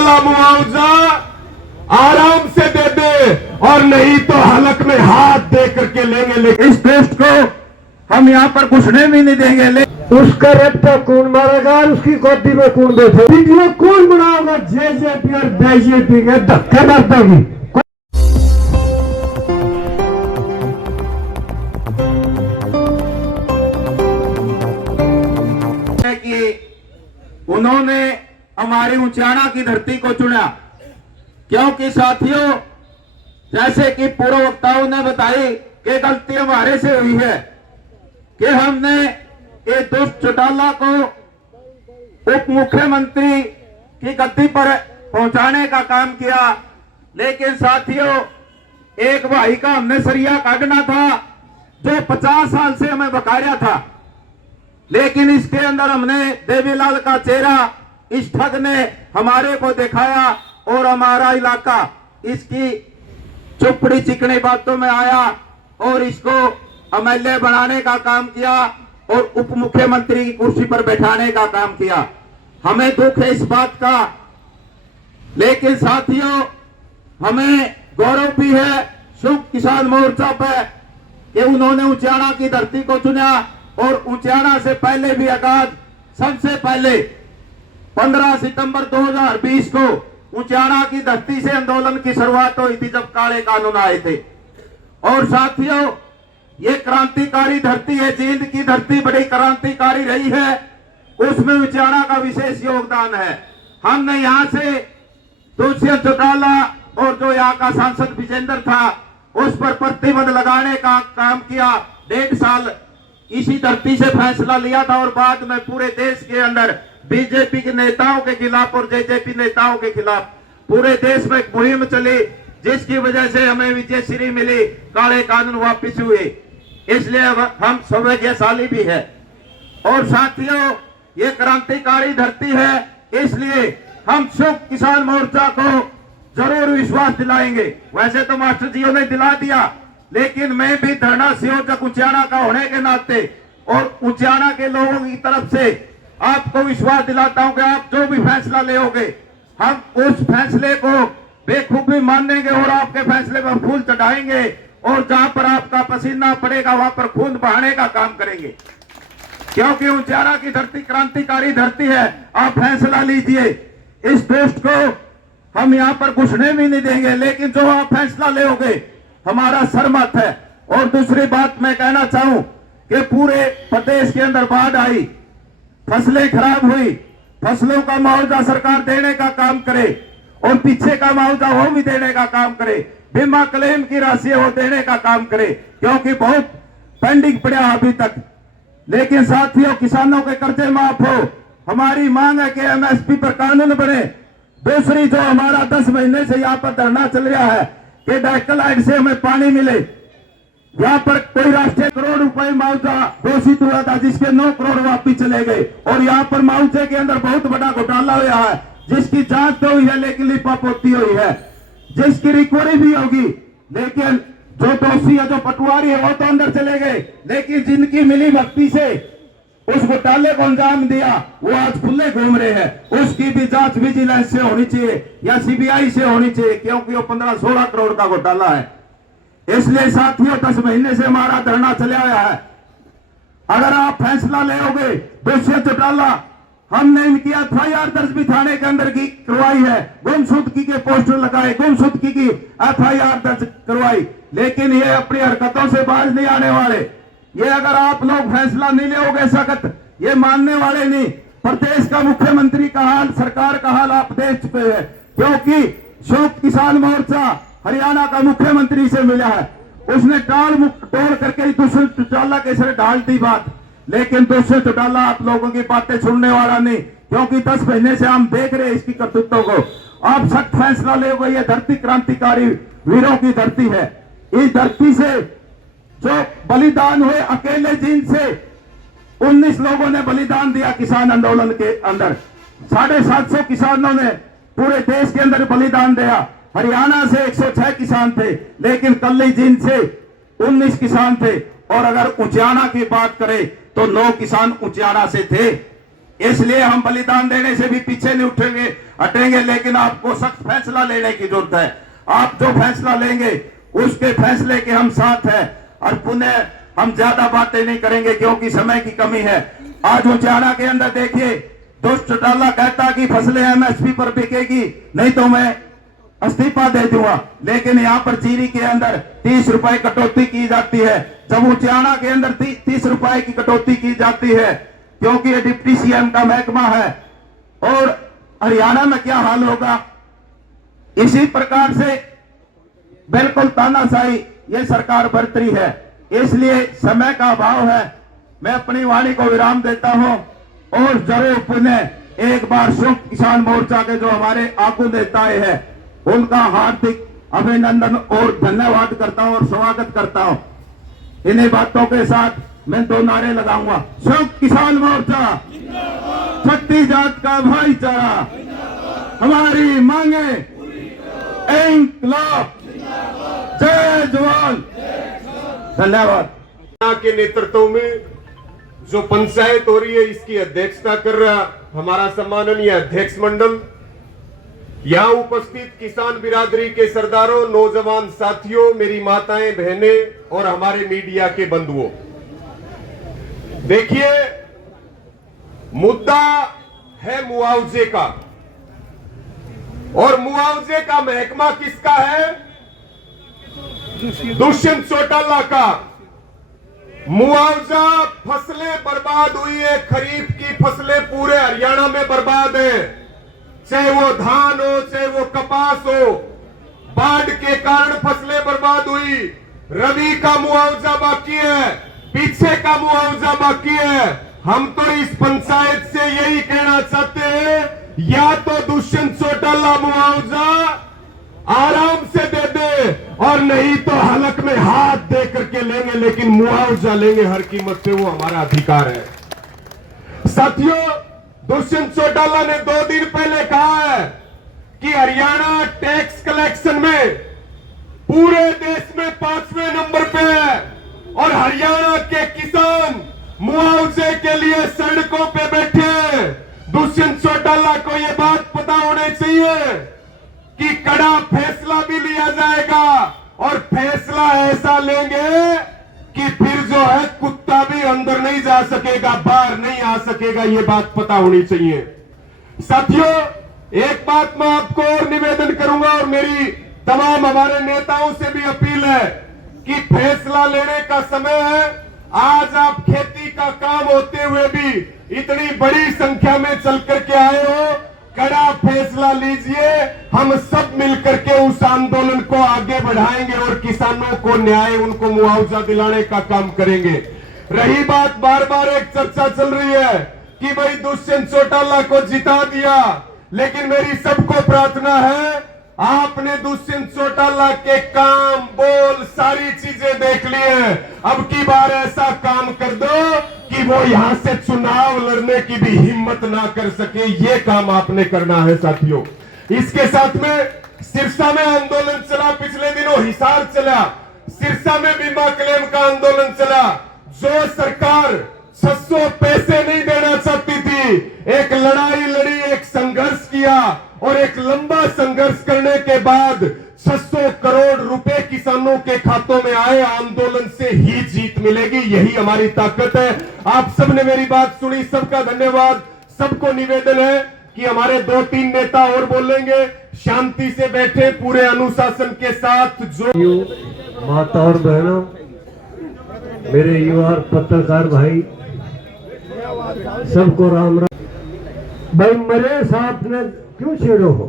वाला मुआवजा आराम से दे दे, और नहीं तो हलक में हाथ दे करके लेंगे। लेकिन इस देश को हम यहाँ पर घुसने भी नहीं देंगे। उसका रट्टा कौन मारेगा, उसकी गोदी में कौन बैठे, वीडियो कौन बनाएगा? जेजेपी और बीजेपी के धक्के मार देगी। उन्होंने हमारी उचाना की धरती को चुना, क्योंकि साथियों जैसे कि पूर्व वक्ताओं ने बताई कि गलती हमारे से हुई है कि हमने ये दुष्ट चौटाला को उप मुख्यमंत्री की गद्दी पर पहुंचाने का काम किया। लेकिन साथियों एक भाई का हमने सरिया काटना था जो 50 साल से हमें बकाया था, लेकिन इसके अंदर हमने देवीलाल का चेहरा इस ठग ने हमारे को दिखाया और हमारा इलाका इसकी चुपड़ी चिकनी बातों में आया और इसको एमएलए बनाने का काम किया और उप मुख्यमंत्री की कुर्सी पर बैठाने का काम किया। हमें दुख है इस बात का, लेकिन साथियों हमें गौरव भी है शुभ किसान मोर्चा पर कि उन्होंने उचाना की धरती को चुना। और उचाना से पहले भी आगाज सबसे पहले 15 सितंबर 2020 को उचाना की धरती से आंदोलन की शुरुआत हुई थी जब काले कानून आए थे। और साथियों ये क्रांतिकारी धरती है, जींद की धरती बड़ी क्रांतिकारी रही है, उसमें उचाना का विशेष योगदान है। हमने यहाँ से दुष्यंत चौटाला और जो यहाँ का सांसद विजेंद्र था उस पर प्रतिबंध लगाने का काम किया। 1.5 साल इसी धरती से फैसला लिया था और बाद में पूरे देश के अंदर बीजेपी के नेताओं के खिलाफ और जेजेपी नेताओं के खिलाफ पूरे देश में एक मुहिम चली, जिसकी वजह से हमें विजय श्री मिली, काले कानून वापिस हुए। इसलिए हम सौभाग्यशाली भी है। और साथियों ये क्रांतिकारी धरती है, इसलिए हम शुभ किसान मोर्चा को जरूर विश्वास दिलाएंगे। वैसे तो मास्टर जियों ने दिला दिया, लेकिन मैं भी धरना संयोजक उचाना का होने के नाते और उचाना के लोगों की तरफ से आपको विश्वास दिलाता हूं कि आप जो भी फैसला लेोगे हम उस फैसले को बेखूबी मानेंगे और आपके फैसले पर फूल चढ़ाएंगे और जहां पर आपका पसीना पड़ेगा वहां पर खून बहाने का काम करेंगे, क्योंकि उचाना की धरती क्रांतिकारी धरती है। आप फैसला लीजिए, इस देश को हम यहाँ पर घुसने भी नहीं देंगे, लेकिन जो आप फैसला लेोगे हमारा सरमत है। और दूसरी बात मैं कहना चाहूं कि पूरे प्रदेश के अंदर बाढ़ आई, फसलें खराब हुई, फसलों का मुआवजा सरकार देने का काम करे और पीछे का मुआवजा वो भी देने का काम करे, बीमा क्लेम की राशि वो देने का काम करे, क्योंकि बहुत पेंडिंग पड़ा अभी तक। लेकिन साथियों किसानों के कर्जे माफ हो, हमारी मांग है कि एमएसपी पर कानून बने। दूसरी जो हमारा 10 महीने से यहाँ पर धरना चल रहा है कि डाइकलाइट से हमें पानी मिले, यहाँ पर कोई राष्ट्रीय करोड़ रुपए मुआवजा घोषित हुआ था जिसके 9 करोड़ वापिस चले गए और यहाँ पर मुआवजे के अंदर बहुत बड़ा घोटाला हुआ है, जिसकी जांच तो हुई है लेकिन लिपापोती हुई है, जिसकी रिकवरी भी होगी, लेकिन जो दोषी है जो पटवारी है वो तो अंदर चले गए, लेकिन जिनकी मिली भक्ति से उस घोटाले को अंजाम दिया वो आज खुले घूम रहे हैं। उसकी भी जांच विजिलेंस से होनी चाहिए या सीबीआई से होनी चाहिए, क्योंकि वो 15-16 करोड़ का घोटाला है। इसलिए साथियों 10 महीने से हमारा धरना चला हुआ है। अगर आप फैसला लेोगे दुष्यंत चौटाला, हमने इनकी एफआईआर दर्ज भी थाने के अंदर की करवाई है, गुमशुदगी के पोस्टर लगाए, गुमशुदगी की एफआईआर दर्ज करवाई, लेकिन ये अपनी हरकतों से बाज नहीं आने वाले। ये अगर आप लोग फैसला नहीं लेोगे सख्त, ये मानने वाले नहीं। प्रदेश का मुख्यमंत्री का हाल, सरकार का हाल आप देख चुके हैं, क्योंकि शुभ किसान मोर्चा हरियाणा का मुख्यमंत्री से मिला है, उसने टाल टोल करके दुष्यंत चौटाला के सिर डाल दी बात, लेकिन दुष्यंत चौटाला आप लोगों की बातें सुनने वाला नहीं, क्योंकि 10 महीने से हम देख रहे हैं इसकी करतूतों को। आप सख्त फैसला ले, ये धरती क्रांतिकारी वीरों की धरती है। इस धरती से जो बलिदान हुए, अकेले जींद से 19 लोगों ने बलिदान दिया किसान आंदोलन के अंदर, 750 किसानों ने पूरे देश के अंदर बलिदान दिया। हरियाणा से 106 किसान थे, लेकिन कल्ली जींद से 19 किसान थे। और अगर उचाना की बात करें तो 9 किसान उचाना से थे। इसलिए हम बलिदान देने से भी पीछे नहीं उठेंगे हटेंगे, लेकिन आपको सख्त फैसला लेने की जरूरत है। आप जो फैसला लेंगे उसके फैसले के हम साथ हैं। और पुनः हम ज्यादा बातें नहीं करेंगे क्योंकि समय की कमी है। आज उचाना के अंदर देखिए, दोस्त चौटाला कहता कि फसलें एमएसपी पर बिकेगी, नहीं तो मैं इस्तीफा दे दूंगा, लेकिन यहाँ पर चीनी के अंदर 30 रुपए कटौती की जाती है, जब उचाना के अंदर 30 रुपए की कटौती की जाती है, क्योंकि ये डिप्टी सीएम का महकमा है। और हरियाणा में क्या हाल होगा? इसी प्रकार से बिल्कुल तानाशाही ये सरकार बरत रही है। इसलिए समय का अभाव है, मैं अपनी वाणी को विराम देता हूं और जरूर पुनः एक बार संयुक्त किसान मोर्चा के जो हमारे आगू नेताएं हैं उनका हार्दिक अभिनंदन और धन्यवाद करता हूं और स्वागत करता हूं। इन्हीं बातों के साथ मैं 2 नारे लगाऊंगा। संयुक्त किसान मोर्चा, छत्तीस जात का भाईचारा, हमारी मांगे इंकलाब, जय जवान। धन्यवाद। के नेतृत्व में जो पंचायत हो रही है इसकी अध्यक्षता कर रहा हमारा सम्माननीय अध्यक्ष मंडल, यहां उपस्थित किसान बिरादरी के सरदारों, नौजवान साथियों, मेरी माताएं, बहनें और हमारे मीडिया के बंधुओं, देखिए मुद्दा है मुआवजे का। और मुआवजे का महकमा किसका है? दुष्यंत चौटाला का। मुआवजा, फसलें बर्बाद हुई है, खरीफ की फसलें पूरे हरियाणा में बर्बाद है, चाहे वो धान हो चाहे वो कपास हो, बाढ़ के कारण फसलें बर्बाद हुई। रबी का मुआवजा बाकी है, पीछे का मुआवजा बाकी है। हम तो इस पंचायत से यही कहना चाहते हैं, या तो दुष्यंत चौटाला मुआवजा आराम से दे दे और नहीं तो हलक में हाथ दे करके लेंगे, लेकिन मुआवजा लेंगे हर कीमत पे, वो हमारा अधिकार है। साथियों, दुष्यंत चौटाला ने 2 दिन पहले कहा है कि हरियाणा टैक्स कलेक्शन में पूरे देश में 5वें नंबर पे है और हरियाणा के किसान मुआवजे के लिए सड़कों पे बैठे हैं। दुष्यंत चौटाला को यह बात पता होनी चाहिए कि कड़ा फैसला भी लिया जाएगा और फैसला ऐसा लेंगे कि फिर जो है कुत्ता भी अंदर नहीं जा सकेगा, बाहर नहीं आ सकेगा, ये बात पता होनी चाहिए। साथियों, एक बात मैं आपको और निवेदन करूंगा और मेरी तमाम हमारे नेताओं से भी अपील है कि फैसला लेने का समय है। आज आप खेती का काम होते हुए भी इतनी बड़ी संख्या में चल करके आए हो, कड़ा फैसला लीजिए। हम सब मिलकर के उस आंदोलन को आगे बढ़ाएंगे और किसानों को न्याय, उनको मुआवजा दिलाने का काम करेंगे। रही बात, बार बार एक चर्चा चल रही है कि भाई दुष्यंत चौटाला को जिता दिया, लेकिन मेरी सबको प्रार्थना है, आपने दुष्यंत चौटाला के काम, बोल, सारी चीजें देख ली है। अब की बार ऐसा काम कर दो कि वो यहां से चुनाव लड़ने की भी हिम्मत ना कर सके, ये काम आपने करना है साथियों। इसके साथ में सिरसा में आंदोलन चला, पिछले दिनों हिसार चला, सिरसा में बीमा क्लेम का आंदोलन चला। जो सरकार 600 पैसे नहीं देना चाहती थी, एक लड़ाई लड़ी, एक संघर्ष किया और एक लंबा संघर्ष करने के बाद 600 करोड़ रुपए किसानों के खातों में आए। आंदोलन से ही जीत मिलेगी, यही हमारी ताकत है। आप सबने मेरी बात सुनी, सबका धन्यवाद। सबको निवेदन है कि हमारे 2-3 नेता और बोलेंगे, शांति से बैठे, पूरे अनुशासन के साथ। जो माता और बहनों, मेरे युवा और पत्रकार भाई, सबको राम राम। भाई मरे सांप ने क्यों छेड़ो हो?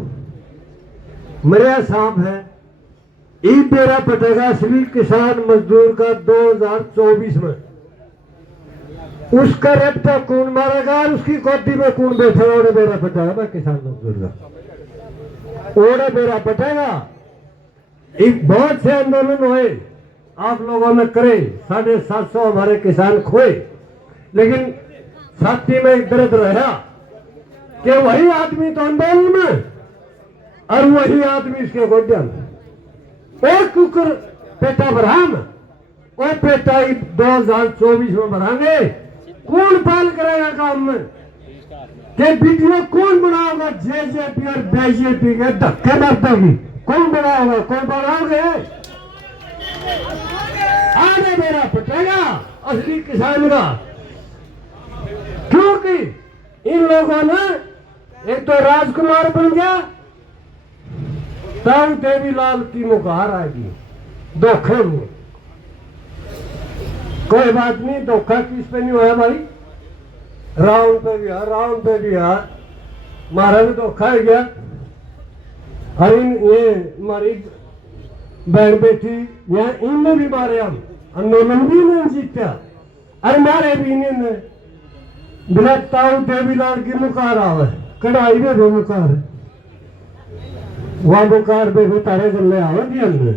मरे सांप है। ई बेरा पटेगा श्री किसान मजदूर का 2024 में। उसका रेपटा कौन मारेगा? उसकी गोदी में कौन बैठेगा? ओढ़े बेरा पटेगा भाई किसान मजदूर का, ओढ़े बेरा पटेगा। एक बहुत से आंदोलन हुए, आप लोगों ने करे, 750 हमारे किसान खोए, लेकिन छाती में एक दर्द रहा कि वही आदमी तो आंदोलन में और वही आदमी इसके गोदिया में और कुकर पेटा भराम और पेटा 2024 में भरांगे। कौन पाल करेगा काम में? कि वीडियो कौन बनाओगा? जेजेपी और बीजेपी के धक्के दर्देगी कौन बनाओगा? कौन बनाओगे? आगे मेरा पटेगा असली किसान का, क्योंकि इन लोगों ने एक तो राजकुमार बन गया, तब देवीलाल की मुखार आएगी धोखे में। कोई बात नहीं, धोखा किस पे नहीं हुआ भाई? रावण पे भी है, रावण पे भी है, हमारा भी धोखा हो गया। अरे ये हमारी बहन बेटी यहाँ इनने भी मारे, हम आंदोलन भी नहीं जीता, अरे मारे भी इन्हें बिना ताऊ देवीलाल की मुकार आवे, कढ़ाई में भी मुकार, वह मुकार देखो तारे गले आवे भी हमने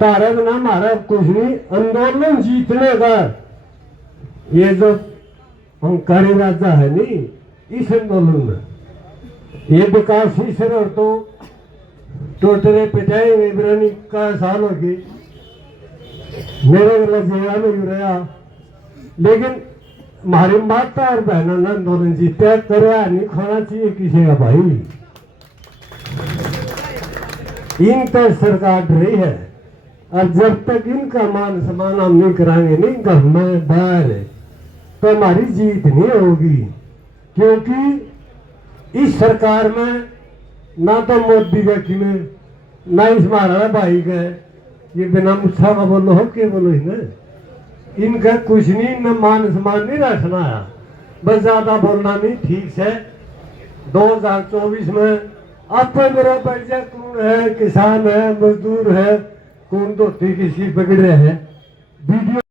तारे बिना हमारा कुछ नहीं। आंदोलन जीतने का ये जो हंकारी राजा है नहीं, इस आंदोलन में ये विकास ही सिर और तो टोटरे पिटाई इब्रानी का साल होगी मेरे गला जेरा में रहा, लेकिन हमारी माता और बहनों ने आंदोलन जीता, करवा नहीं खाना चाहिए किसी का भाई। इन तो सरकार डरी है, और जब तक इनका मान सम्मान हम नहीं कराएंगे नहीं घर में बाहर तो हमारी जीत नहीं होगी। क्योंकि इस सरकार में ना तो मोदी का किले ना इस हमारा भाई का, ये बिना मुच्छा का बोलो हो के बोलो ही इनका कुछ नहीं, न मान सम्मान नहीं रखना है, बस ज्यादा बोलना नहीं ठीक है। 2024 में अब मेरा बच्चा कौन है, किसान है, मजदूर है, कौन धोती किसी पकड़े है वीडियो